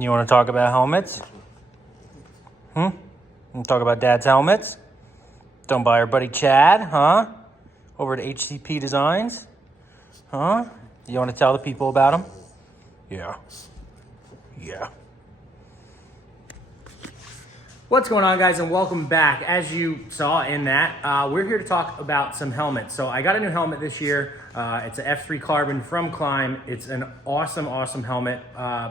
You want to talk about helmets? You want to talk about Dad's helmets? Done by our buddy Chad, huh? Over at HCP Designs, huh? You want to tell the people about him? Yeah. What's going on, guys, and welcome back. As you saw in that, we're here to talk about some helmets. So I got a new helmet this year. It's an F3 Carbon from Klim. It's an awesome helmet.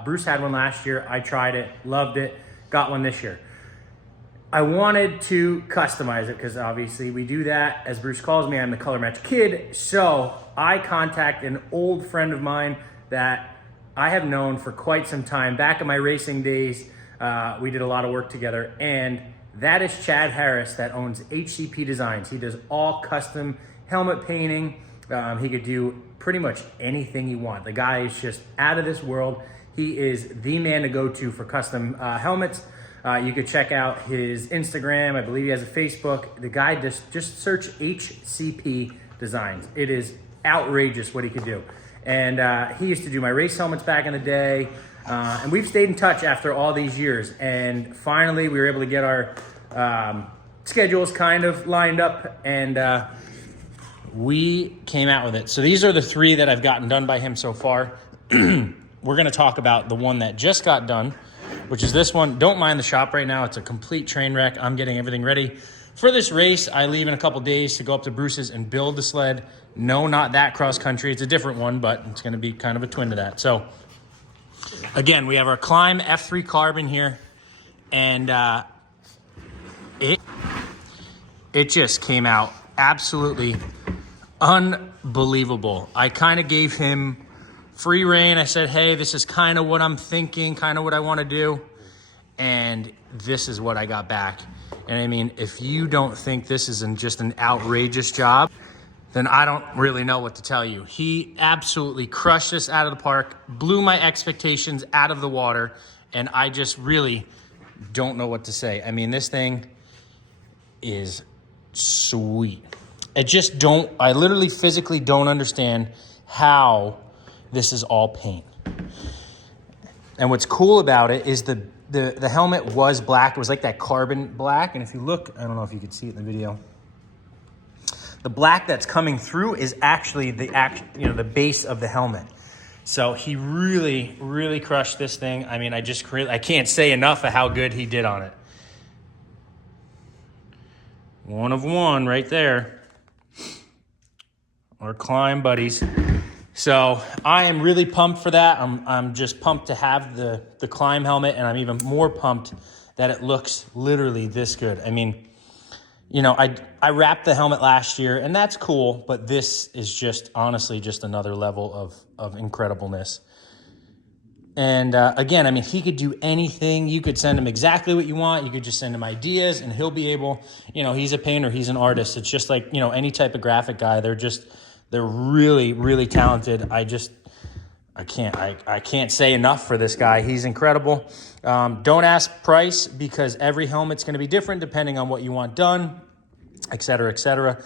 Bruce had one last year. I tried it, loved it, got one this year. I wanted to customize it because obviously we do that. As Bruce calls me, I'm the color match kid. So I contact an old friend of mine that I have known for quite some time. Back in my racing days, we did a lot of work together, and that is Chad Harris that owns HCP Designs. He does all custom helmet painting. He could do pretty much anything you want. The guy is just out of this world. He is the man to go to for custom helmets. You could check out his Instagram. I believe he has a Facebook. The guy just search HCP Designs. It is outrageous what he could do. And he used to do my race helmets back in the day. And we've stayed in touch after all these years. And finally, we were able to get our schedules kind of lined up, and we came out with it. So these are the three that I've gotten done by him so far. We're going to talk about the one that just got done, which is this one. Don't mind the shop right now. It's a complete train wreck. I'm getting everything ready for this race. I leave in a couple days to go up to Bruce's and build the sled. No, not that cross country. It's a different one, but it's going to be kind of a twin to that. So again, we have our Klim F3 Carbon here, and it just came out absolutely unbelievable. I kind of gave him free rein. I said, hey, this is kind of what I'm thinking, kind of what I want to do, and this is what I got back. And I mean, if you don't think this is just an outrageous job, then I don't really know what to tell you. He absolutely crushed this out of the park, blew my expectations out of the water, and I just really don't know what to say. I mean, this thing is sweet. I literally physically don't understand how this is all paint. And what's cool about it is the helmet was black. It was like that carbon black, and if you look, I don't know if you could see it in the video, the black that's coming through is actually the base of the helmet. So he really crushed this thing. I mean, I can't say enough of how good he did on it. One of one right there. Our Klim buddies. So I am really pumped for that. I'm just pumped to have the Klim helmet, and I'm even more pumped that it looks literally this good. I mean, you know, I wrapped the helmet last year, and that's cool, but this is just honestly just another level of incredibleness. And again, I mean, he could do anything. You could send him exactly what you want. You could just send him ideas, and he'll be able, you know, he's a painter, he's an artist. It's just like, you know, any type of graphic guy. They're really talented. I can't say enough for this guy. He's incredible. Don't ask price because every helmet's going to be different depending on what you want done, et cetera.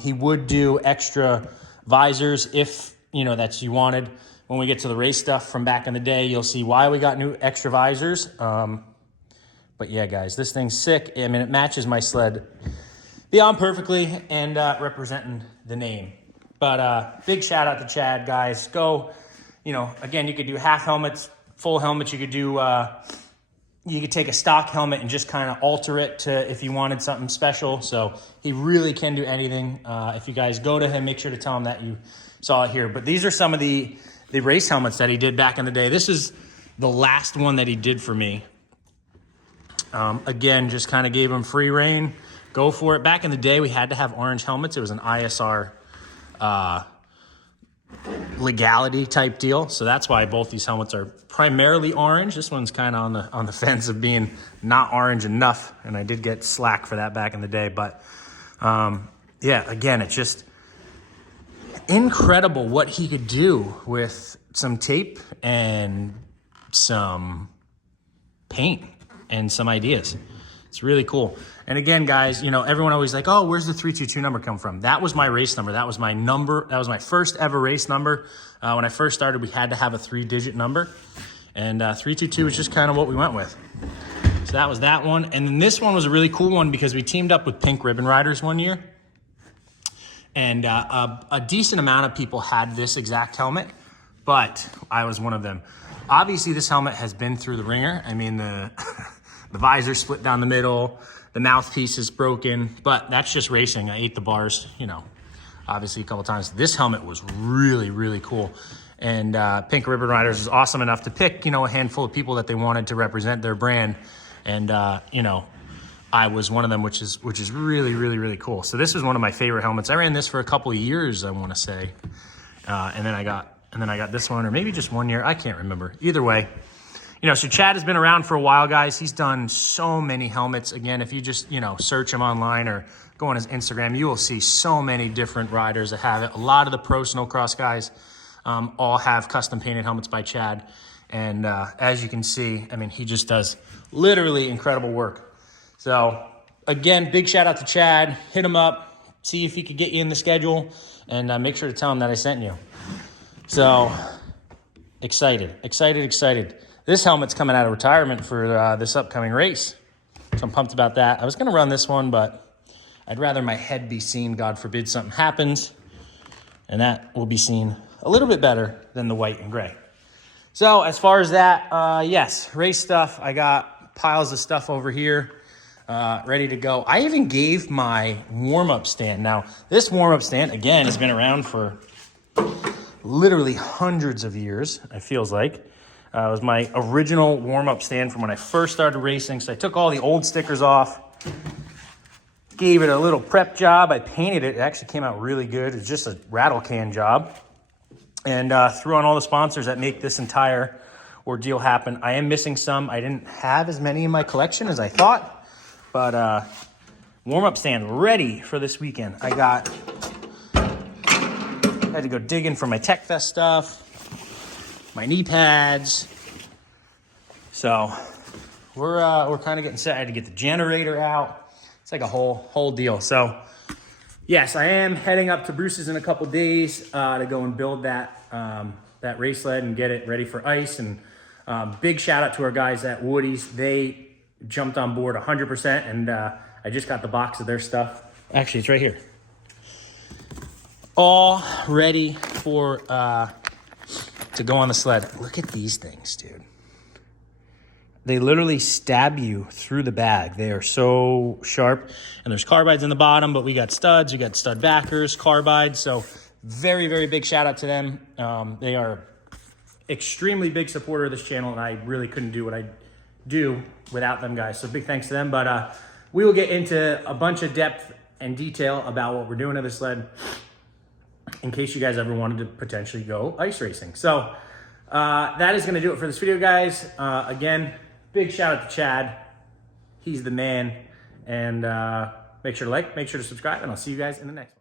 He would do extra visors if, you know, that's you wanted. When we get to the race stuff from back in the day, you'll see why we got new extra visors. But yeah, guys, this thing's sick. I mean, it matches my sled beyond perfectly and representing the name. But big shout out to Chad, guys. Go, you know, again, you could do half helmets, full helmets. You could do, you could take a stock helmet and just kind of alter it to if you wanted something special. So he really can do anything. If you guys go to him, make sure to tell him that you saw it here. But these are some of the race helmets that he did back in the day. This is the last one that he did for me. Again, just kind of gave him free rein. Go for it. Back in the day, we had to have orange helmets. It was an ISR legality type deal, so that's why both these helmets are primarily orange. This one's kind of on the fence of being not orange enough, and I did get slack for that back in the day. But yeah, again, it's just incredible what he could do with some tape and some paint and some ideas. It's really cool. And again, guys, you know, everyone always like, oh, where's the 322 number come from? That was my race number. That was my number. That was my first ever race number. When I first started, we had to have a 3-digit number. And 322 is just kind of what we went with. So that was that one. And then this one was a really cool one because we teamed up with Pink Ribbon Riders one year. And a decent amount of people had this exact helmet, but I was one of them. Obviously, this helmet has been through the ringer. I mean, the visor split down the middle, the mouthpiece is broken, but that's just racing. I ate the bars, you know, obviously a couple times. This helmet was really, really cool. And Pink Ribbon Riders was awesome enough to pick, you know, a handful of people that they wanted to represent their brand. And, you know, I was one of them, which is really, really, really cool. So this was one of my favorite helmets. I ran this for a couple of years, I want to say. And then I got this one, or maybe just 1 year. I can't remember. Either way, you know, so Chad has been around for a while, guys. He's done so many helmets. Again, if you just, you know, search him online or go on his Instagram, you will see so many different riders that have it. A lot of the pro snowcross guys all have custom painted helmets by Chad. And as you can see, I mean, he just does literally incredible work. So again, big shout out to Chad. Hit him up, see if he could get you in the schedule, and make sure to tell him that I sent you. So excited. This helmet's coming out of retirement for this upcoming race. So I'm pumped about that. I was gonna run this one, but I'd rather my head be seen, God forbid something happens. And that will be seen a little bit better than the white and gray. So as far as that, yes, race stuff. I got piles of stuff over here. Ready to go. I even gave my warm-up stand. Now, this warm-up stand, again, has been around for literally hundreds of years, it feels like. It was my original warm-up stand from when I first started racing. So I took all the old stickers off, gave it a little prep job. I painted it. It actually came out really good. It's just a rattle can job. And threw on all the sponsors that make this entire ordeal happen. I am missing some. I didn't have as many in my collection as I thought. But warm-up stand ready for this weekend. I had to go digging for my Tech Fest stuff, my knee pads. So we're kind of getting set. I had to get the generator out. It's like a whole deal. So yes, I am heading up to Bruce's in a couple days to go and build that race sled and get it ready for ice. And big shout out to our guys at Woody's. They jumped on board 100%, and I just got the box of their stuff. Actually, it's right here. All ready for to go on the sled. Look at these things, dude. They literally stab you through the bag. They are so sharp, and there's carbides in the bottom, but we got studs, we got stud backers, carbides. So very, very big shout out to them. They are extremely big supporter of this channel, and I really couldn't do what I do without them, guys. So big thanks to them. But we will get into a bunch of depth and detail about what we're doing to the sled in case you guys ever wanted to potentially go ice racing. So that is going to do it for this video, guys. Again, big shout out to Chad. He's the man. And make sure to like, make sure to subscribe, and I'll see you guys in the next one.